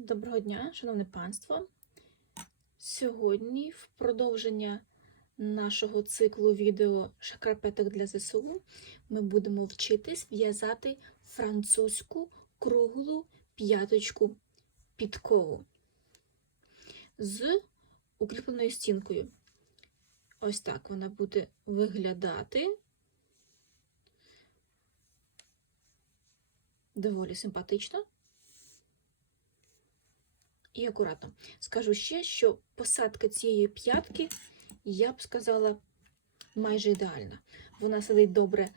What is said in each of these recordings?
Доброго дня, шановне панство. Сьогодні, в продовження нашого циклу відео шкарпеток для ЗСУ, ми будемо вчитись в'язати французьку круглу п'яточку підкову з укріпленою стінкою. Ось так вона буде виглядати. Доволі симпатично і акуратно. Скажу ще, що посадка цієї п'ятки, я б сказала, майже ідеальна. Вона сидить добре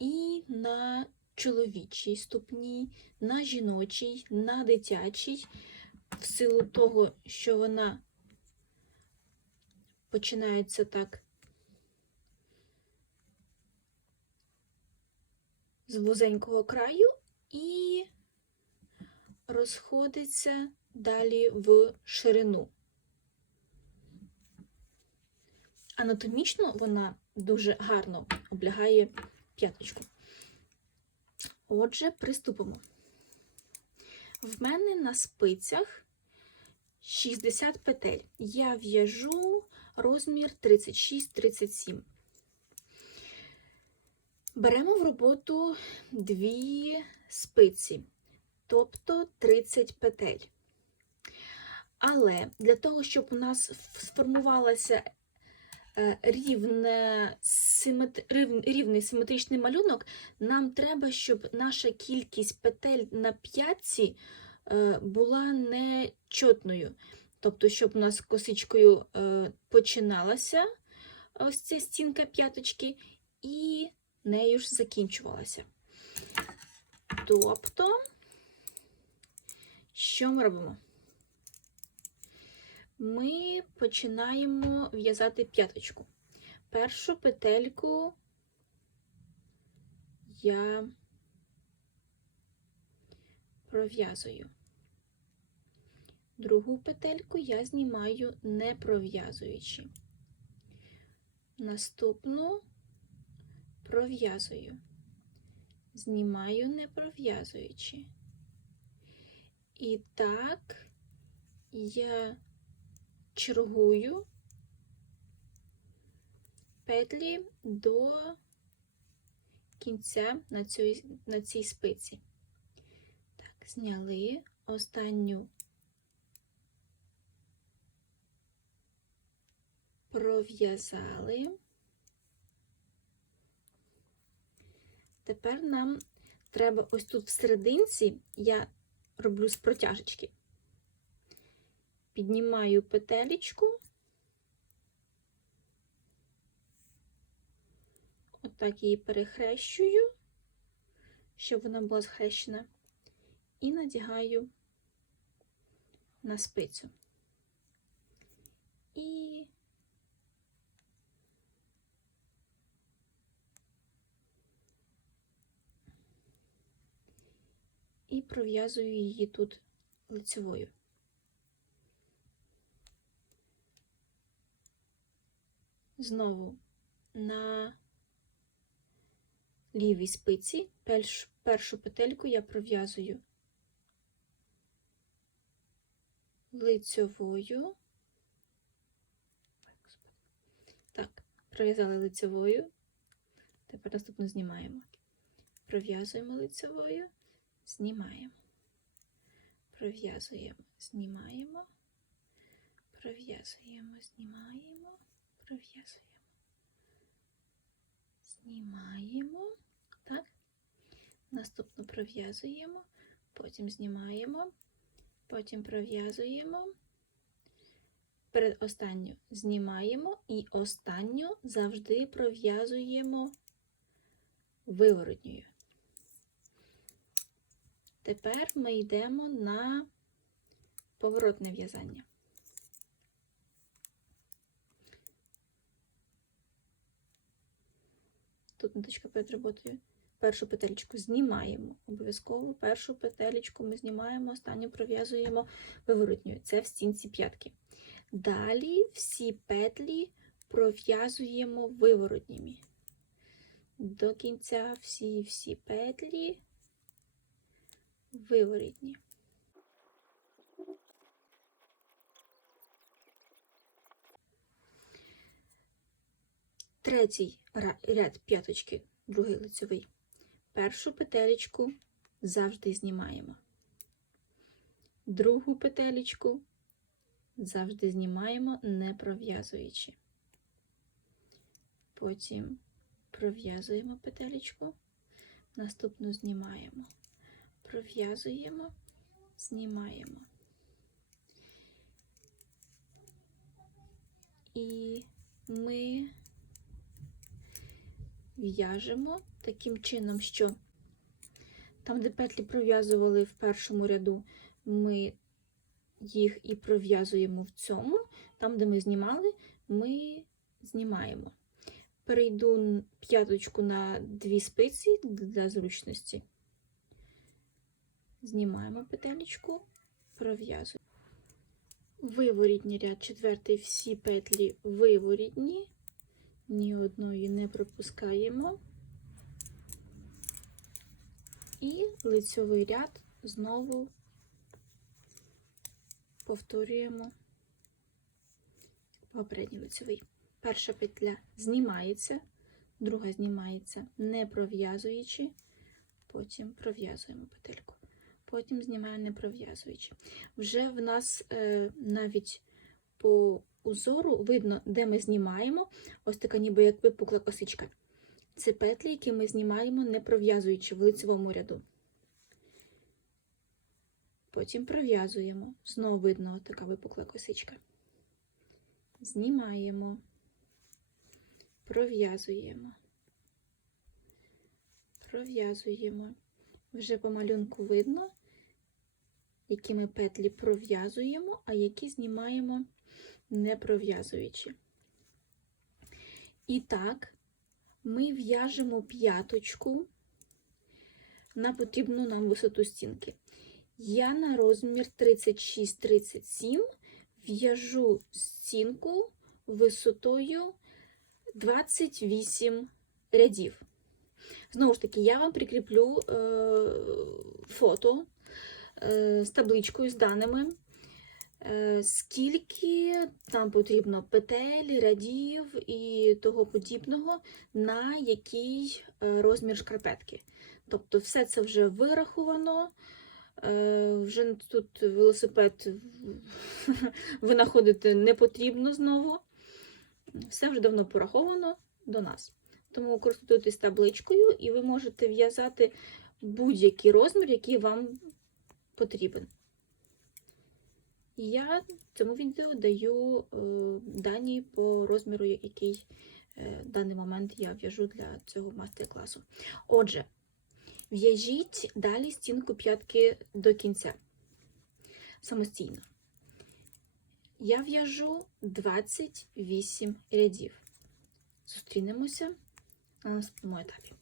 і на чоловічій ступні, на жіночій, на дитячій, в силу того, що вона починається так з вузенького краю і розходиться далі в ширину. Анатомічно вона дуже гарно облягає п'яточку. Отже, приступимо. В мене на спицях 60 петель. Я в'яжу розмір 36-37. Беремо в роботу дві спиці, тобто 30 петель. Але для того, щоб у нас сформувалася е, рівне, рівний симетричний малюнок, нам треба, щоб наша кількість петель на п'ятці е, була нечотною. Тобто, щоб у нас косичкою е, починалася ось ця стінка п'яточки, і нею ж закінчувалася. Тобто, що ми робимо? Ми починаємо в'язати п'яточку. Першу петельку я пров'язую. Другу петельку я знімаю не пров'язуючи. Наступну пров'язую. Знімаю не пров'язуючи. І так я чергую петлі до кінця на цій, на цій спиці. Так, зняли останню пров'язали. Тепер нам треба ось тут в серединці я роблю з протяжечки піднімаю петелечку, отак її перехрещую, щоб вона була схрещена, і надягаю на спицю. І І пров'язую її тут лицевою. Знову на лівій спиці першу петельку я пров'язую лицьовою. Так, пров'язали лицьовою. Тепер наступно знімаємо. Пров'язуємо лицьовою, знімаємо. Пров'язуємо, знімаємо, пров'язуємо, знімаємо пров'язуємо. Знімаємо, так? Наступно пров'язуємо, потім знімаємо, потім пров'язуємо. Перед останню знімаємо і останню завжди пров'язуємо виворотньою. Тепер ми йдемо на поворотне в'язання. Тут ниточка перед роботою. Першу петельку знімаємо. Обов'язково першу петелечку ми знімаємо, останню пров'язуємо виворотньою. Це в стінці п'ятки. Далі всі петлі пров'язуємо виворотніми. До кінця всі-всі петлі виворотні. Третій ряд п'яточки, другий лицьовий. Першу петелечку завжди знімаємо. Другу петелечку завжди знімаємо, не пров'язуючи. Потім пров'язуємо петелечку, наступну знімаємо, пров'язуємо, знімаємо. І ми в'яжемо таким чином, що там, де петлі пров'язували в першому ряду, ми їх і пров'язуємо в цьому. Там, де ми знімали, ми знімаємо. Перейду п'яточку на дві спиці для зручності. Знімаємо петелечку, пров'язуємо. Виворітній ряд, четвертий, всі петлі виворітні, ні одної не пропускаємо. І лицьовий ряд знову повторюємо попередній лицьовий. Перша петля знімається, друга знімається, не пров'язуючи, потім пров'язуємо петельку. Потім знімаємо не пров'язуючи. Вже в нас е, навіть по узору видно, де ми знімаємо, ось така ніби як випукла косичка. Це петлі, які ми знімаємо, не пров'язуючи в лицевому ряду. Потім пров'язуємо. Знову видно така випукла косичка. Знімаємо, пров'язуємо, пров'язуємо. Вже по малюнку видно, які ми петлі пров'язуємо, а які знімаємо не пров'язуючи. І так, ми в'яжемо п'яточку на потрібну нам висоту стінки. Я на розмір 36-37 в'яжу стінку висотою 28 рядів. Знову ж таки, я вам прикріплю е, фото е, з табличкою, з даними, скільки там потрібно петель, рядів і того подібного, на який е, розмір шкарпетки. Тобто, все це вже вираховано. Е, Вже тут велосипед винаходити не потрібно знову. Все вже давно пораховано до нас. Тому користуйтесь табличкою, і ви можете в'язати будь-який розмір, який вам потрібен. Я цьому відео даю е, дані по розміру, який е, в даний момент я в'яжу для цього мастер-класу. Отже, в'яжіть далі стінку п'ятки до кінця самостійно. Я в'яжу 28 рядів. Зустрінемося на наступному етапі.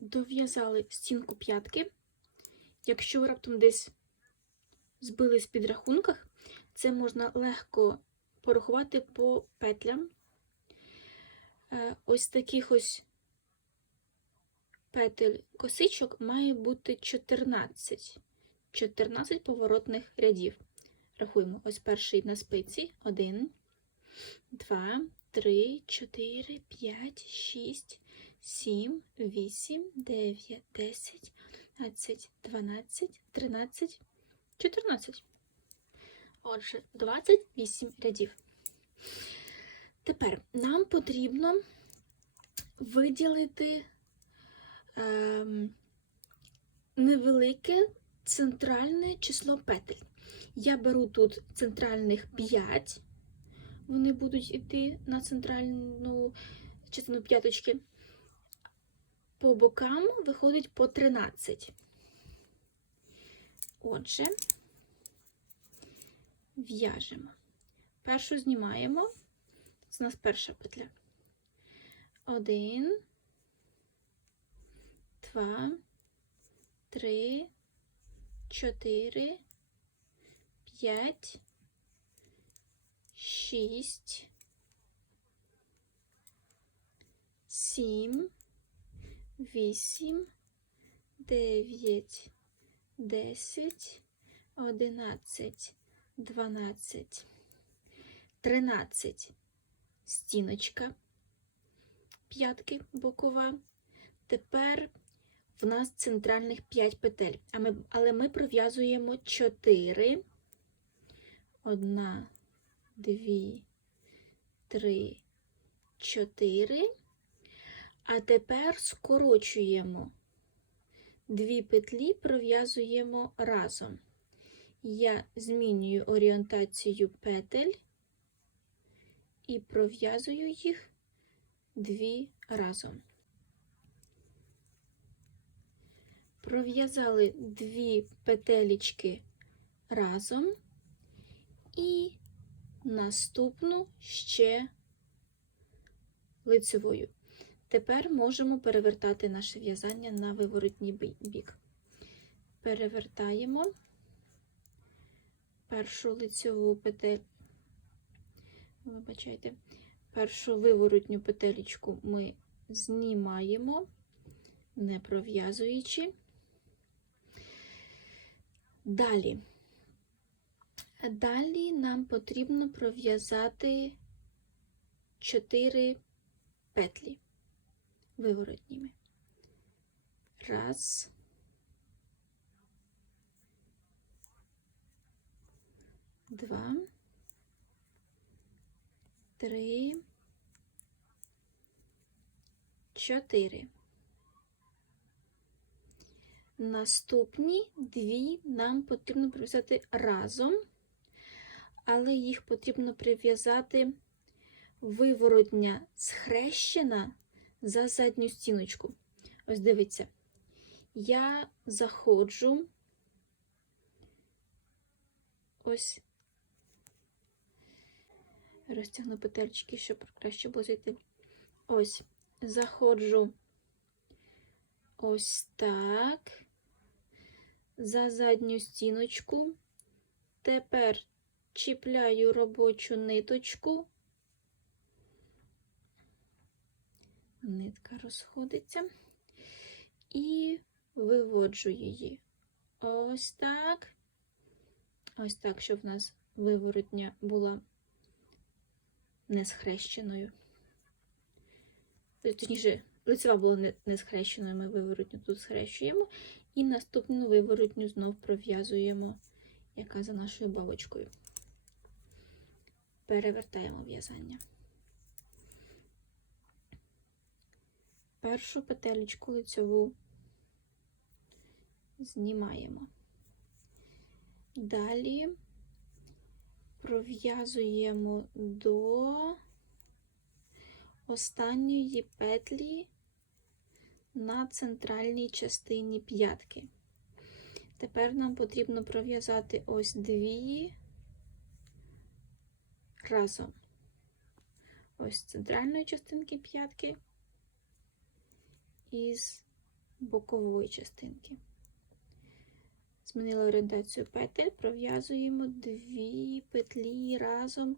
Дов'язали стінку п'ятки. Якщо раптом десь збились в підрахунках, це можна легко порахувати по петлям. Е, Ось таких ось петель косичок має бути 14. 14 поворотних рядів. Рахуємо ось перший на спиці. 1, 2, 3, 4, 5, 6, 7, 8, 9, 10, 11, 12, 13, 14. Отже, 28 рядів. Тепер нам потрібно виділити ем, невелике центральне число петель. Я беру тут центральних 5, вони будуть йти на центральну частину п'яточки. По бокам виходить по 13. Отже, в'яжемо. Першу знімаємо. Це у нас перша петля. Один, два, три, чотири, п'ять, шість, сім, вісім, дев'ять, десять, одинадцять, дванадцять, тринадцять. Стіночка п'ятки бокова. Тепер в нас центральних 5 петель, а ми, але ми пров'язуємо 4. Одна, дві, три, чотири. А тепер скорочуємо дві петлі, пров'язуємо разом. Я змінюю орієнтацію петель і пров'язую їх дві разом. Пров'язали дві петелечки разом і наступну ще лицевою. Тепер можемо перевертати наше в'язання на виворотній бік. Перевертаємо першу лицеву петель. Вибачайте, першу виворотню петелечку ми знімаємо, не пров'язуючи. Далі. Далі нам потрібно пров'язати 4 петлі виворотніми. Раз. Два. Три. Чотири. Наступні дві нам потрібно прив'язати разом, але їх потрібно прив'язати виворотня схрещена за задню стіночку. Ось дивіться, я заходжу ось розтягну петельчики, щоб краще було зайти. Ось, заходжу ось так, за задню стіночку. Тепер чіпляю робочу ниточку. Нитка розходиться і виводжу її. Ось так. Ось так, щоб в нас виворотня була не схрещеною. Точніше, лицева була не, схрещеною, ми виворотню тут схрещуємо. І наступну виворотню знов пров'язуємо, яка за нашою бабочкою. Перевертаємо в'язання. Першу петелечку лицьову знімаємо. Далі пров'язуємо до останньої петлі на центральній частині п'ятки. Тепер нам потрібно пров'язати ось дві разом. Ось з центральної частинки п'ятки із бокової частинки. Змінила орієнтацію петель, пров'язуємо дві петлі разом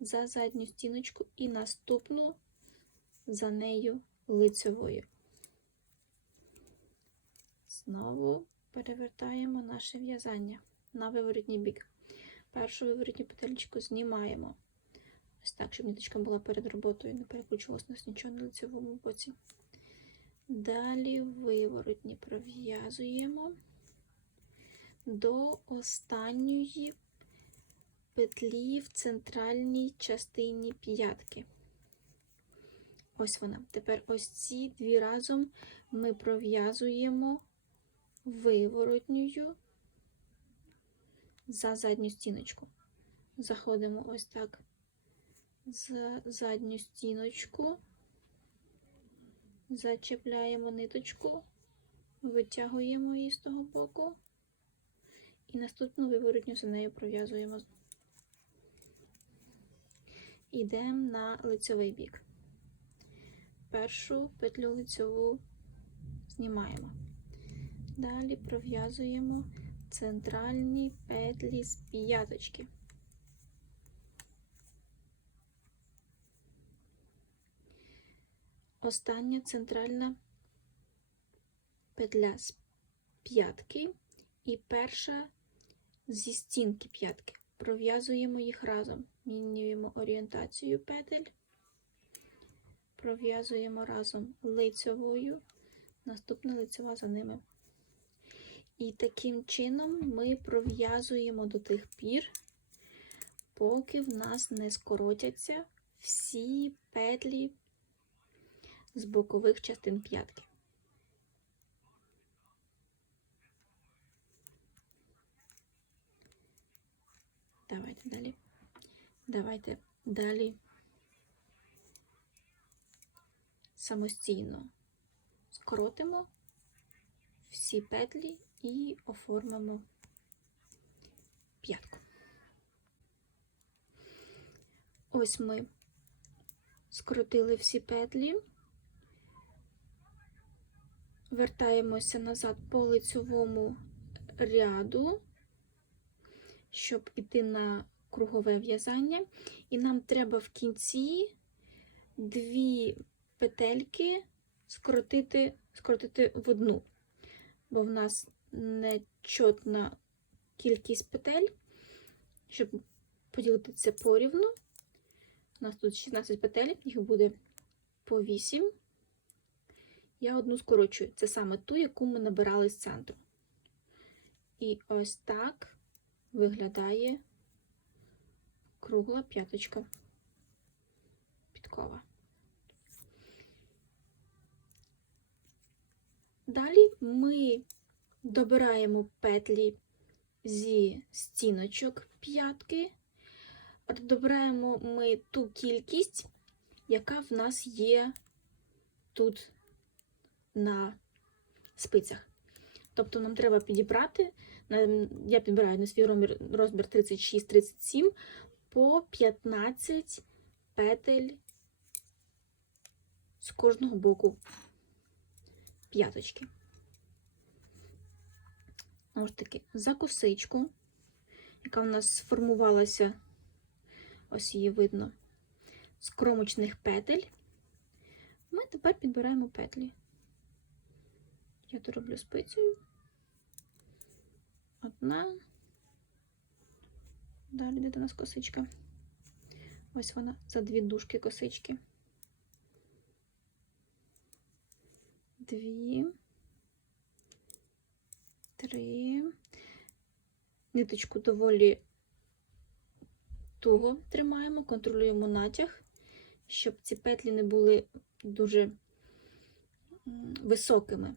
за задню стіночку і наступну за нею лицевою. Знову перевертаємо наше в'язання на виворотній бік. Першу виворотню петельку знімаємо. Ось так, щоб ниточка була перед роботою, не перекручувалося у нас нічого на лицевому боці. Далі виворотні пров'язуємо до останньої петлі в центральній частині п'ятки. Ось вона. Тепер ось ці дві разом ми пров'язуємо виворотньою за задню стіночку. Заходимо ось так за задню стіночку, зачепляємо ниточку, витягуємо її з того боку. І наступну виворотню за нею пров'язуємо. Йдемо на лицевий бік. Першу петлю лицеву знімаємо. Далі пров'язуємо центральні петлі з п'яточки. Остання центральна петля з п'ятки і перша зі стінки п'ятки. Пров'язуємо їх разом. Мінюємо орієнтацію петель, пров'язуємо разом лицьовою, наступна лицьова за ними. І таким чином ми пров'язуємо до тих пір, поки в нас не скоротяться всі петлі з бокових частин п'ятки. Давайте далі. Давайте далі самостійно скоротимо всі петлі і оформимо п'ятку. Ось ми скрутили всі петлі, вертаємося назад по лицьовому ряду, щоб іти на кругове в'язання, і нам треба в кінці дві петельки скоротити, скоротити в одну, бо в нас нечотна кількість петель, щоб поділити це порівну. У нас тут 16 петель, їх буде по 8. Я одну скорочую. Це саме ту, яку ми набирали з центру. І ось так виглядає кругла п'яточка підкова. Далі ми добираємо петлі зі стіночок п'ятки, добираємо ми ту кількість, яка в нас є тут на спицях. Тобто нам треба підібрати, я підбираю на свій розмір, розмір 36-37 по 15 петель з кожного боку п'яточки. Ж таки, за косичку, яка в нас сформувалася, ось її видно, з кромочних петель, ми тепер підбираємо петлі. Я то роблю спицею. Одна. Далі де до нас косичка. Ось вона за дві дужки косички. Дві. Три. Ниточку доволі туго тримаємо, контролюємо натяг, щоб ці петлі не були дуже високими.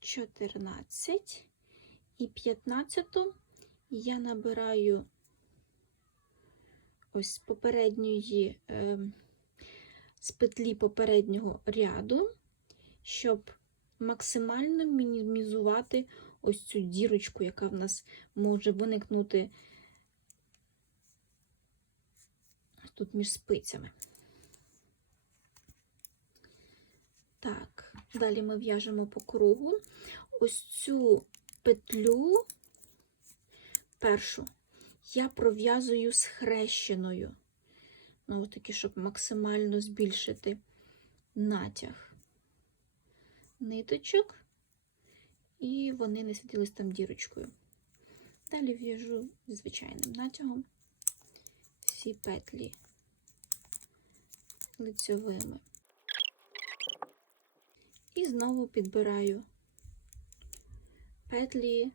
14 і 15 я набираю ось з попередньої, е, з петлі попереднього ряду, щоб максимально мінімізувати ось цю дірочку, яка в нас може виникнути тут між спицями. Так, далі ми в'яжемо по кругу. Ось цю петлю першу я пров'язую схрещеною. Ну, таки, щоб максимально збільшити натяг ниточок, і вони не світились там дірочкою. Далі в'яжу звичайним натягом всі петлі лицьовими. І знову підбираю петлі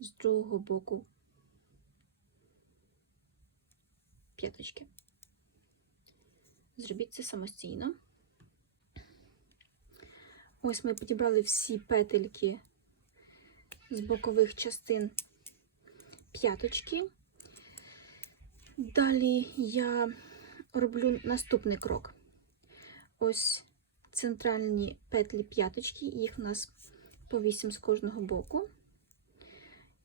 з другого боку п'яточки. Зробіть це самостійно. Ось ми підібрали всі петельки з бокових частин п'яточки. Далі я роблю наступний крок. Ось центральні петлі п'яточки, їх у нас по 8 з кожного боку.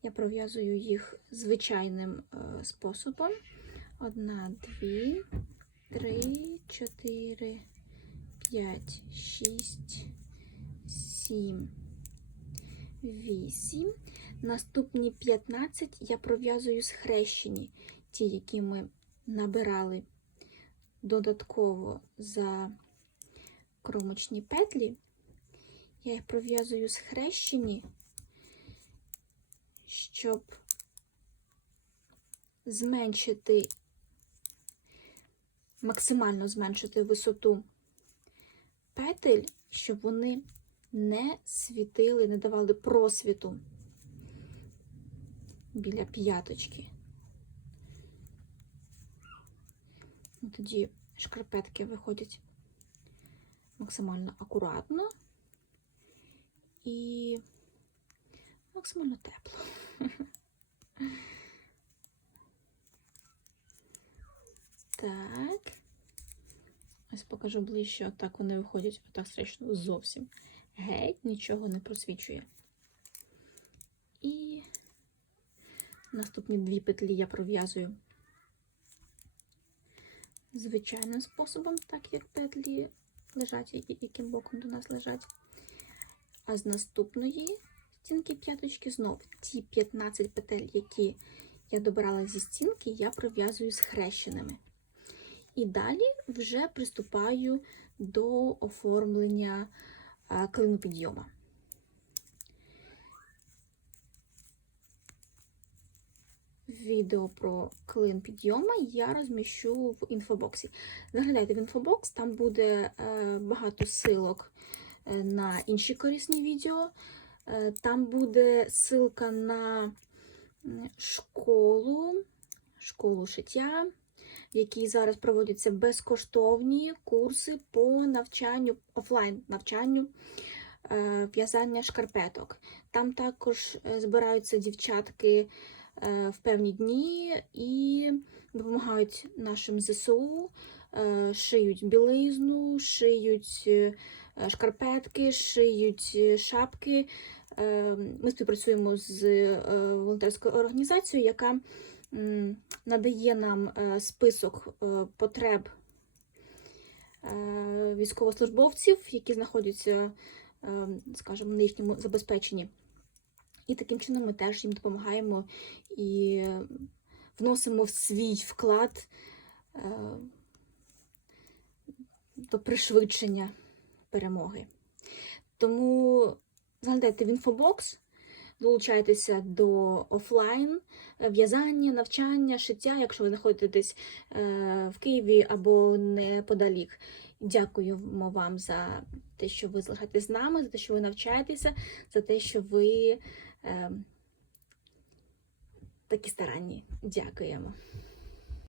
Я пров'язую їх звичайним е, способом. Одна, дві, три, чотири, 5, 6, 7, 8. Наступні 15 я пров'язую схрещені, ті, які ми набирали додатково за кромочні петлі. Я їх пров'язую схрещені, щоб зменшити, максимально зменшити висоту петель, щоб вони не світили, не давали просвіту біля п'яточки. Тоді шкарпетки виходять максимально акуратно і максимально тепло. Так. Ось покажу ближче, отак вони виходять, отак страшно зовсім. Геть нічого не просвічує. І наступні дві петлі я пров'язую звичайним способом, так як петлі лежать, і- яким боком до нас лежать. А з наступної стінки п'яточки знов ті 15 петель, які я добирала зі стінки, я пров'язую хрещеними. І далі вже приступаю до оформлення а, клинопідйома. Відео про клин підйома я розміщу в інфобоксі. Заглядайте в інфобокс, там буде е, багато силок е, на інші корисні відео. Е, Там буде ссылка на школу, школу шиття, в якій зараз проводяться безкоштовні курси по навчанню, офлайн навчанню в'язання шкарпеток. Там також збираються дівчатки в певні дні і допомагають нашим ЗСУ, е, шиють білизну, шиють е, шкарпетки, шиють е, шапки. Е, Ми співпрацюємо з е, волонтерською організацією, яка надає нам е, список е, потреб е, військовослужбовців, які знаходяться, е, скажімо, на їхньому забезпеченні. І таким чином ми теж їм допомагаємо і вносимо в свій вклад е, до пришвидшення перемоги. Тому заглядайте в інфобокс, долучайтеся до офлайн в'язання, навчання, шиття, якщо ви знаходитесь е, в Києві або неподалік. Дякуємо вам за те, що ви залишаєтесь з нами, за те, що ви навчаєтеся, за те, що ви такі старанні. Дякуємо.